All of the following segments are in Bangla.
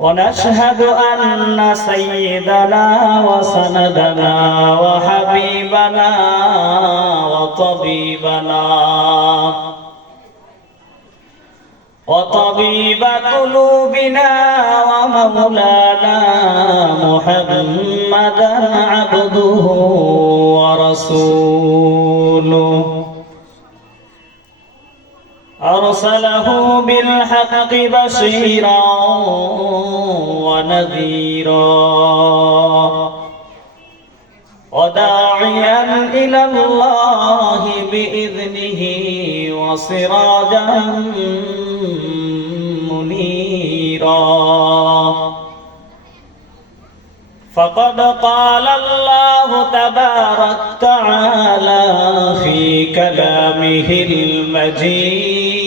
ونشهد أن سيدنا وسندنا وحبيبنا وطبيبنا وطبيب قلوبنا ومولانا محمدا عبده ورسوله بالحق بشيرا ونذيرا. وداعيا إلى الله بإذنه وسراجا منيرا. فقد قال الله تبارك تعالى في كلامه المجيد.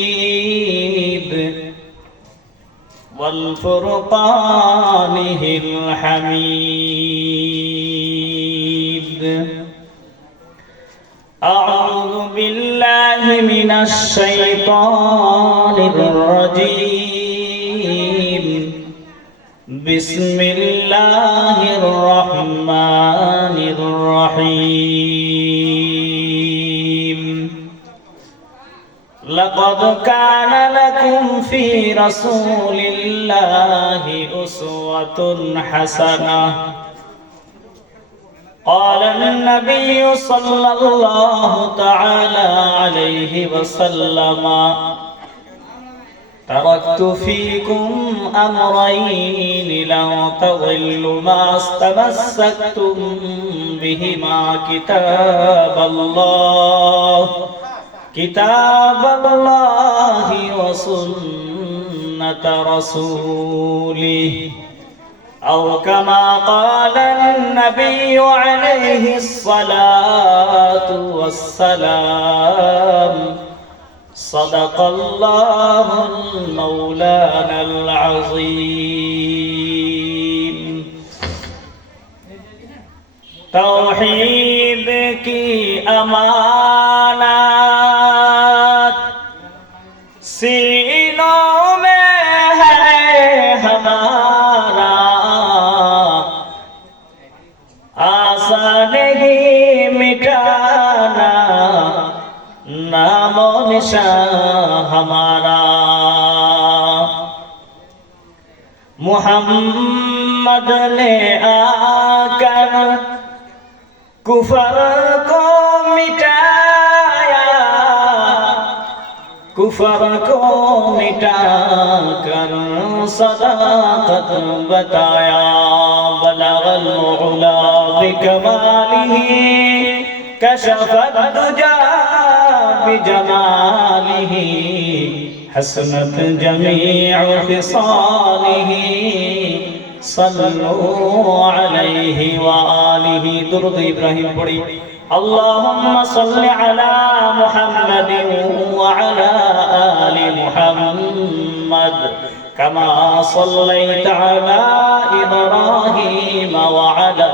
والفرقانه الحميد. أعوذ بالله من الشيطان الرجيم. بسم الله الرحمن الرحيم. لقد كان لكم في رسول الله أسوة حسنة قال النبي صلى الله تعالى عليه وسلم تركت فيكم أمرين لو تضلوا ما استمسكتم بهما كتاب الله كتاب الله وسنة رسوله أو كما قال النبي عليه الصلاة والسلام صدق الله المولانا العظيم توحید کی امانت نشا ہمارا۔ محمد نے آ کر کفر کو مٹایا۔ کفر کو مٹا کر صداقت بتایا۔ بلغ المعلا بکمالی کشف الدجا۔ بجماله حسنت جميع خصاله. صلوا عليه وآله. درد إبراهيم بڑي اللهم صل على محمد وعلى آل محمد كما صليت على إبراهيم وعلى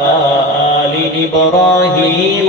آل إبراهيم.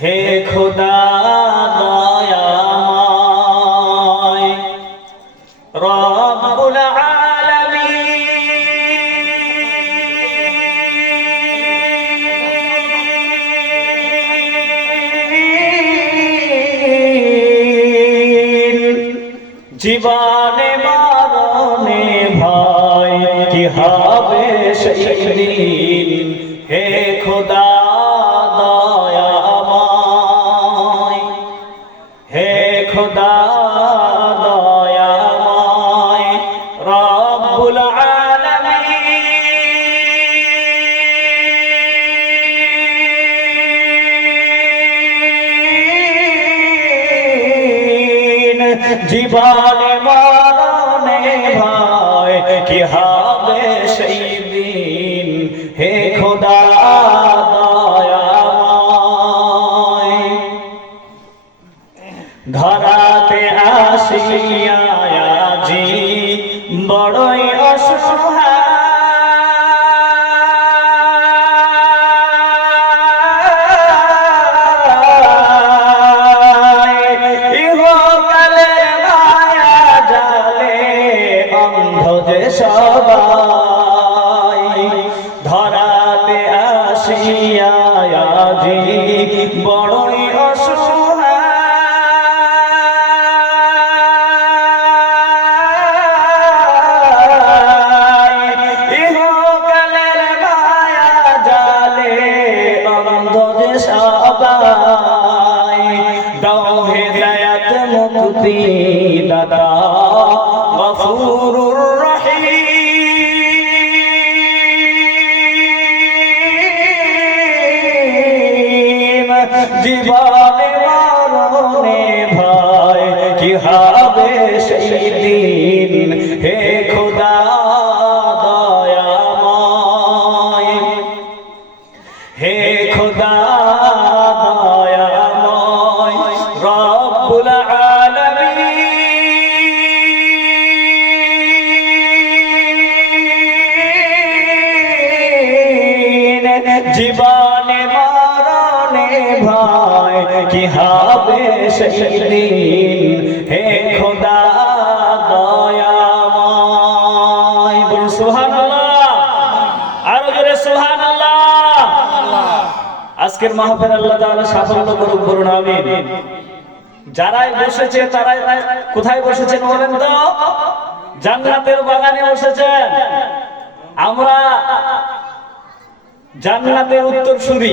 হে খোদা দয়াময়। রব্বুল জীবনে মরণে ভয় কি হবে সেই দিন? কি হবে সেই Shri আজকের মাহফিল আল্লাহ তাআলা সাফল্য করুক, বলুন আমিন। যারাই বসেছে, তারাই কোথায় বসেছেন বলেন তো? জান্নাতের বাগানে বসেছেন। আমরা জান্নাতের উত্তর সুরি।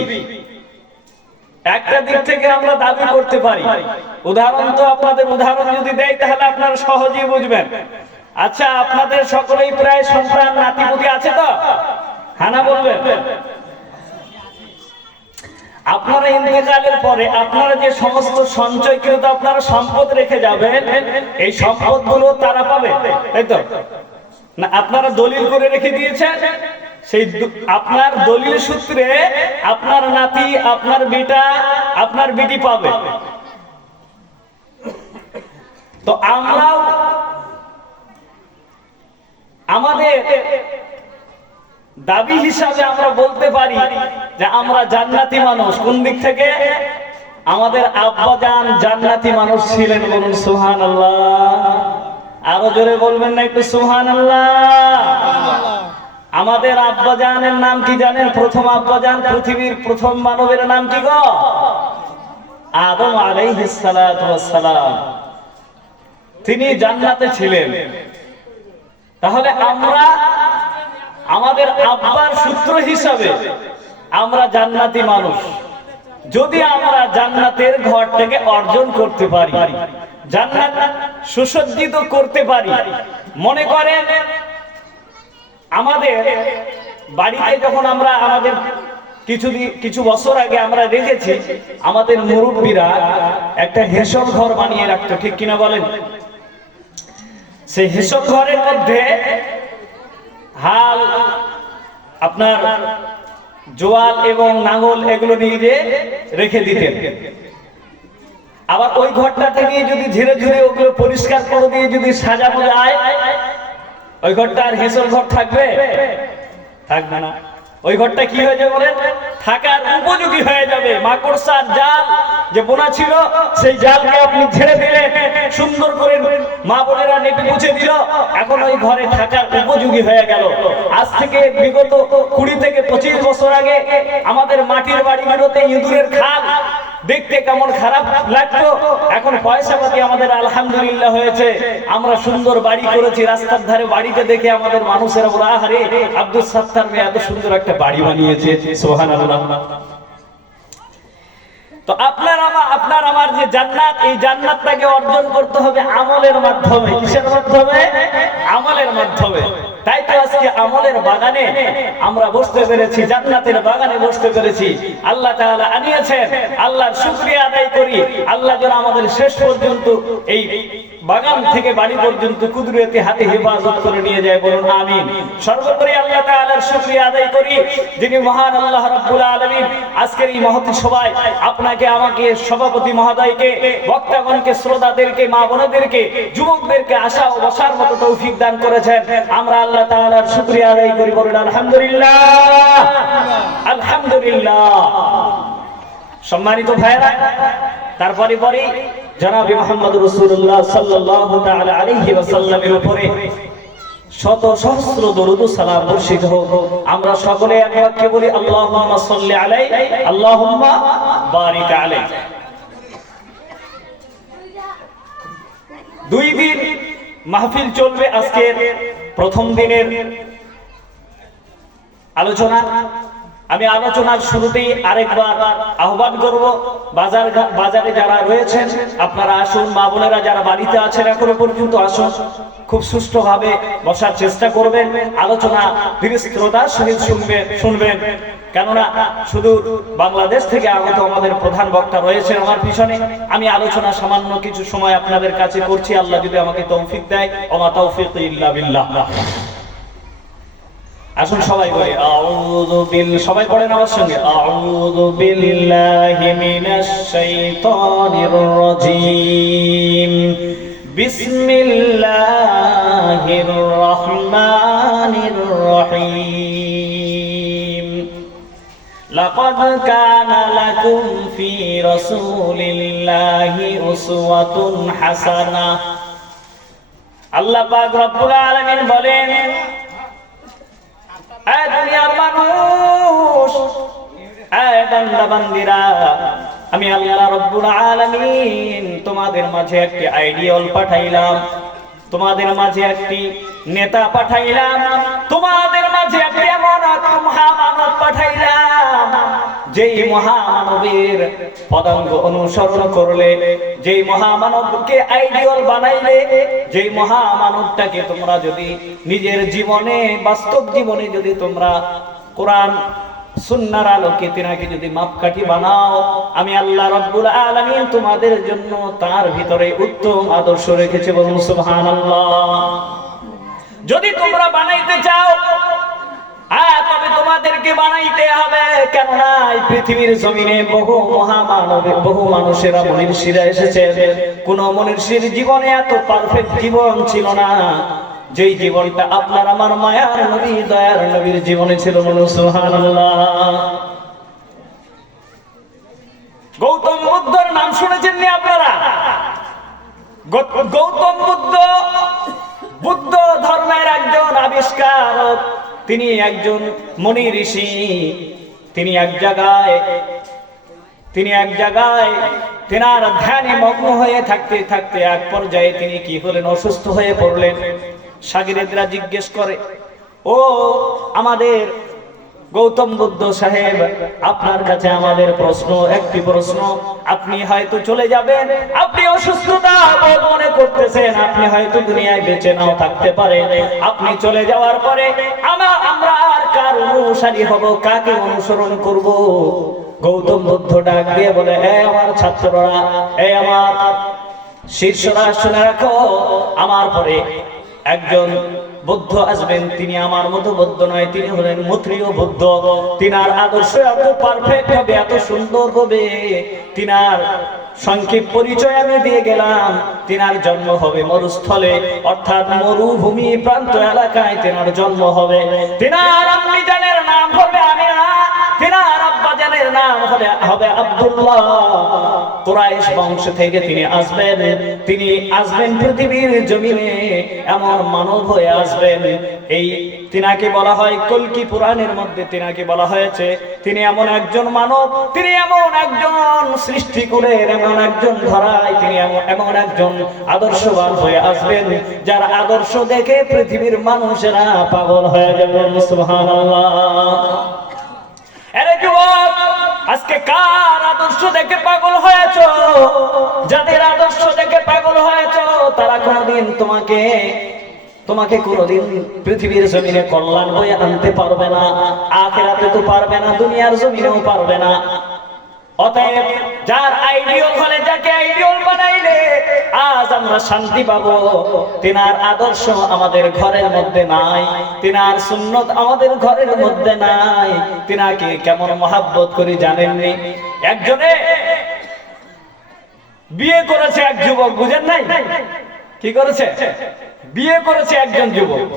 একটা দিক থেকে আমরা দাবি করতে পারি। উদাহরণ তো আপনাদের, উদাহরণ যদি দেয় তাহলে আপনারা সহজেই বুঝবেন। আচ্ছা আপনাদের সকলেই প্রায় সন্তান নাতিপুতি আছে তো? হানা বলবেন? আপনারা ইন্তেকালের পরে আপনারা যে সমস্ত সঞ্চয়কৃত আপনারা সম্পদ রেখে যাবেন, এই সম্পদগুলো তারা পাবে। তাই তো? না, আপনারা দলিল করে রেখে দিয়েছেন। সেই আপনার দলিল সূত্রে আপনার নাতি, আপনার বেটা, আপনার বিটি পাবে। তো আমরাও আমাদের দাবি হিসাবে আমরা বলতে পারি যে আমরা জান্নাতি মানুষ। কোন দিক থেকে? আমাদের আব্বা জান জান্নাতি মানুষ ছিলেন বলুন সুহান আরও জোরে বলবেন না একটু সুহান আমাদের আব্বা জানের নাম কি জানেন? প্রথম আব্বা জান পৃথিবীর প্রথম মানবের নাম কি গো? আদম সালাম। তিনি জান্নাতে ছিলেন। তাহলে আমরা আমাদের আব্বার সূত্র হিসাবে আমরা জান্নাতি মানুষ। যদি আমরা জান্নাতের ঘর থেকে অর্জন করতে পারি, জান্নাত সুসজ্জিত করতে পারি, মনে করেন আমাদের বাড়িতে যখন আমরা আমাদের কিছু কিছু বছর আগে আমরা দেখেছি আমাদের মুরব্বীরা একটা হেসর ঘর বানিয়ে রাখতো, ঠিক কিনা বলেন? সেই হেসর ঘরের মধ্যে হাল, আপনার জোয়াল এবং নাঙল এগুলো নিয়ে রেখে দিতেন। আবার ওই ঘরটা থেকে যদি ধীরে ধীরে ওগুলো পরিষ্কার করে দিয়ে যদি সাজানো যায়, ওই ঘরটা আর হেসল ঘর থাকবে? থাকবে না। ওই ঘরটা কি হয়ে যাবে বলেন? থাকার উপযোগী হয়ে যাবে। মাকড়সার জাল যে বোনা ছিল, সেই জালকে আপনি ছেড়ে দিলেন সুন্দর করে মা বোনেরা নেটে বুঝে দিল। এখন ওই ঘরে থাকার উপযোগী হয়ে গেল। আজ থেকে বিগত কুড়ি থেকে পঁচিশ বছর আগে আমাদের মাটির বাড়িগুলোতে ইঁদুরের খাল দেখতে কেমন খারাপ লাগতো? এখন পয়সা পাতি আমাদের আলহামদুলিল্লাহ হয়েছে। আমরা সুন্দর বাড়ি করেছি, রাস্তার ধারে বাড়িতে দেখে আমাদের মানুষেরা আহারে আব্দুল সাত্তার মেয়ে এত সুন্দর একটা বাড়ি বানিয়েছে সোহান তো আপনার আমার আপনার আমার যে জান্নাত, এই জান্নাতটাকে অর্জন করতে হবে আমলের মাধ্যমে। কিসের মাধ্যমে? আমলের মাধ্যমে। তাই আজকে আমলের বাগানে আমরা বসতে পেরেছি, জান্নাতের বাগানে বসতে পেরেছি। আল্লাহ তাআলা আনিয়েছেন, আল্লাহর শুকরিয়া আদায় করি। আল্লাহ যেন আমাদের শেষ পর্যন্ত এই বাগান থেকে বাড়ি পর্যন্ত কুদরতি হাতে হেফাজত করে নিয়ে যায় বলুন, আমিন। সর্বোপরি আল্লাহ তাআলার শুকরিয়া আদায় করি, যিনি মহান আল্লাহ রাব্বুল আলামিন। আজকের এই মহৎ সভায় আপনাকে, আমাকে সভাপতি মহোদয়কে, বক্তাগণকে, শ্রোতাদেরকে, মা বোনেদেরকে, যুবকদেরকে আশা ও বসার মতো তৌফিক দান করেছেন। আমরা আল্লাহ তাআলার শুকরিয়া আদায় করি বলুন, আলহামদুলিল্লাহ। আলহামদুলিল্লাহ। সম্মানিত ভাইরা তারপরে পরে জনাবি মোহাম্মদ রসুল্লাহ সাল্লাল্লাহু তাআলা উপরে শত সহস্র দরুদ সালাম বর্ষিত হোক। আমরা সকলে এক বাক্যে বলি, আল্লাহুম্মা সাল্লি আলাই বারিক আলাই। দুই দিন মাহফিল চলবে আজকের প্রথম দিনের আলোচনা। আমি আলোচনার শুরুতেই আরেকবার আহ্বান করব, বাজার বাজারে যারা রয়েছেন, আপনারা আসুন, মা বোনেরা যারা বাড়িতে আছেন, এখনও পর্যন্ত আসুন। খুব সুষ্ঠুভাবে বসার চেষ্টা করবেন। আলোচনা ধীরস্থিরতার সহিত শুনবেন শুনবেন। কেননা শুধু বাংলাদেশ থেকে আগত আমাদের প্রধান বক্তা রয়েছেন আমার পিছনে, আমি আলোচনা সামান্য কিছু সময় আপনাদের কাছে করছি, আল্লাহ যদি আমাকে তৌফিক দেয়, ওমা তৌফিক ইল্লা বিল্লাহ। আসুন সবাই বলি, আউযু বিল সবাই পড়েন আমার সঙ্গে, আউযু বিল্লাহি মিনাশ শাইতানির রাজীম। বিসমিল্লাহির রহমানির রহিম। لقد كان لكم في رسول الله أسوة حسنة আল্লাহ পাক রব্বুল আলামিন বলেন এই দুনিয়ার মানুষ এই বান্দা বান্দিরা আমি আল্লাহ রব্বুল আলামিন তোমাদের মাঝে একটি আইডিয়াল পাঠাইলাম তোমাদের মাঝে একটি নেতা পাঠাইলাম তোমাদের মহামানবের পদাঙ্গ অনুসরণ করলে, যেই মহামানবকে আইডিয়াল বানাইলে, যেই মহামানবটাকে তোমরা যদি নিজের জীবনে, বাস্তব জীবনে যদি তোমরা কোরআন, সুন্নার আলোকে তিনাকে যদি মাপকাঠি বানাও, আমি আল্লাহ রাব্বুল আলামিন তোমাদের জন্য তার ভিতরে উত্তম আদর্শ রেখেছে বলুন সুবহানাল্লাহ। যদি তোমরা বানাইতে চাও বানাইতে হবে। কেননা এই পৃথিবীর জমিনে বহু মহামানব, বহু মানুষেরা মনীষীরা এসেছে। কোন মনীষীর জীবনে এত পারফেক্ট জীবন ছিল না। যেই জীবনটা আপনার, আমার মায়ার নবী, দয়ার নবীর জীবনে ছিল বলুন সুবহানাল্লাহ। গৌতম বুদ্ধর নাম শুনেছেন নি আপনারা? গৌতম বুদ্ধ বুদ্ধ ধর্মের একজন আবিষ্কারক। তিনি একজন মনি ঋষি, তিনি এক জায়গায়, তিনি এক জায়গায় তেনার ধ্যানে মগ্ন হয়ে থাকতে থাকতে এক পর্যায়ে তিনি কি হলেন, অসুস্থ হয়ে পড়লেন। সাগিরেদরা জিজ্ঞেস করে, ও আমাদের গৌতম বুদ্ধ সাহেব, আপনার কাছে আমাদের প্রশ্ন, একটি প্রশ্ন। আপনি হয়তো চলে যাবেন, আপনি অসুস্থতা বোধ মনে করতেছেন, আপনি হয়তো দুনিয়ায় বেঁচে নাও থাকতে পারেন। আপনি চলে যাওয়ার পরে আমরা আর কার অনুসারী হব, কাকে অনুসরণ করব? গৌতম বুদ্ধ ডাক দিয়ে বলে, এ আমার ছাত্ররা, এ আমার শীর্ষরা শুনে রাখো, আমার পরে একজন বুদ্ধ আসবেন, তিনি আমার মতো বুদ্ধ নয়, তিনি হলেন মৈত্রীয় বুদ্ধ। তিনার আদর্শ এত পারফেক্ট হবে, এত সুন্দর হবে। তিনার সংক্ষিপ্ত পরিচয় আমি দিয়ে গেলাম, তিনার জন্ম হবে মরুস্থলে, অর্থাৎ মরুভূমি প্রান্ত এলাকায় তিনার জন্ম হবে। তিনার আপনি জানের নাম হবে আমি তিনার আব্বাজানের নাম হবে হবে আব্দুল্লাহ। কুরাইশ বংশ থেকে তিনি আসবেন। তিনি আসবেন পৃথিবীর জমিনে, এমন মানব হয়ে আসবেন। এই তিনাকে বলা হয় কলকি পুরাণের মধ্যে তিনাকে বলা হয়েছে। তিনি এমন একজন মানব, তিনি এমন একজন সৃষ্টি করে এমন একজন ধরায় তিনি এমন- এমন একজন আদর্শবান হয়ে আসবেন। যার আদর্শ দেখে পৃথিবীর মানুষেরা পাগল হয়ে যাবেন, সুবহানাল্লাহ। আজকে কার আদর্শ দেখে পাগল হয়েছ? যাদের আদর্শ দেখে পাগল হয়েছ, তারা কোনদিন তোমাকে তোমাকে কোনদিন পৃথিবীর জমিনে কল্যাণ বয়ে আনতে পারবে না, আখেরাতে তো পারবে না, দুনিয়ার জমিনেও পারবে না। অতএব যার আইডিয়াল যাকে বানাইলে আজ আমরা শান্তি পাবো। আদর্শ আমাদের ঘরের মধ্যে নাই সুন্নত আমাদের ঘরের মধ্যে নাই। কেমন মহাব্বত করি জানেননি? একজনে বিয়ে করেছে এক যুবক, বুঝেন নাই? কি করেছে? বিয়ে করেছে একজন যুবক।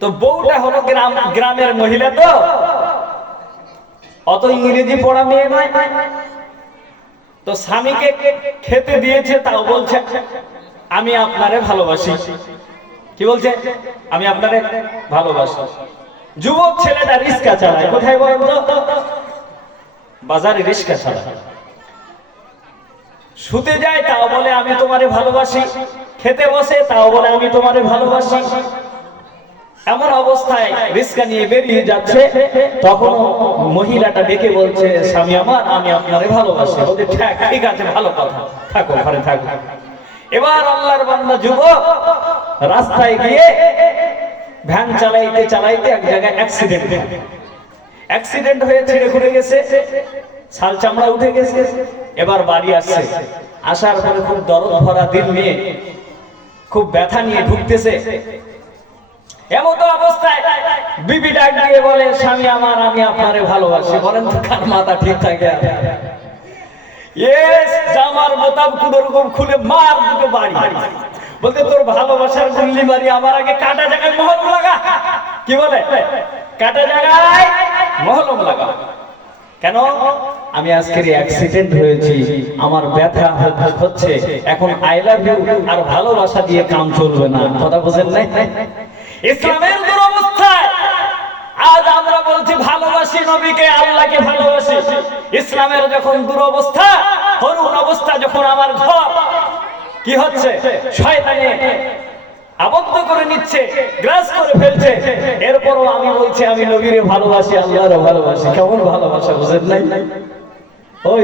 তো বউটা হলো গ্রাম গ্রামের মহিলা তো। অত ইংরেজি পড়া মেয়ে নয়। তো স্বামীকে খেতে দিয়েছে, তাও বলছে, আমি আপনারে ভালোবাসি। কি বলছে? আমি আপনারে ভালোবাসি। যুবক ছেলেটা রিস্কা চালায়। কোথায় বলেন তো? বাজারে রিস্কা চালায়। শুতে যায়, তাও বলে, আমি তোমারে ভালোবাসি। খেতে বসে, তাও বলে, আমি তোমারে ভালোবাসি। এমন অবস্থায় রিস্কা নিয়ে বেরিয়ে যাচ্ছে তখন মহিলাটা ডেকে বলছে, স্বামী আমার, আমি আপনারে ভালোবাসি। বলছে, ঠিক আছে, ভালো কথা। থাকো, ঘরে থাকো। এবার আল্লাহর বান্দা যুবক রাস্তায় গিয়ে ভ্যান চালাইতে চালাইতে এক জায়গায় অ্যাক্সিডেন্ট অ্যাক্সিডেন্ট হয়ে ছিঁড়ে ঘুরে গেছে, ছাল চামড়া উঠে গেছে, এবার বাড়ি আসছে। আসার পরে খুব দরদ ভরা দিন নিয়ে, খুব ব্যথা নিয়ে ঢুকতেছে। এমত অবস্থায় বিবি ডাক দিয়ে বলে, স্বামী আমার, আমি আপনারে ভালোবাসি। বলেন তো কার মাথা ঠিক থাকে? জামার বোতাম কোন রকম খুলে মার দুটো বাড়ি। বলতে, তোর ভালোবাসার গুল্লি মারি আমার আগে কাটা জায়গায় মহলম লাগা। কি বলে? কাটা জায়গায় মহলম লাগা। কেন? আমি আজকের অ্যাক্সিডেন্ট হয়েছি। আমার ব্যথা হচ্ছে। এখন আই লাভ ইউ আর ভালোবাসা দিয়ে কাম চলবে না। কথা বুঝেন নাই? ইসলামের দুরবস্থায় আজ আমরা বলছি, ভালোবাসি নবীকে, আল্লাহকে ভালোবাসি। ইসলামের যখন দুরবস্থা করুণ অবস্থা যখন আমার ঘর, কি হচ্ছে? শয়তানে আবদ্ধ করে নিচ্ছে, গ্রাস করে ফেলছে। এরপরও আমি বলছি, আমি নবীরে ভালোবাসি, আল্লাহরে ভালোবাসি। কেমন ভালোবাসা, বুঝেন নাই? ওই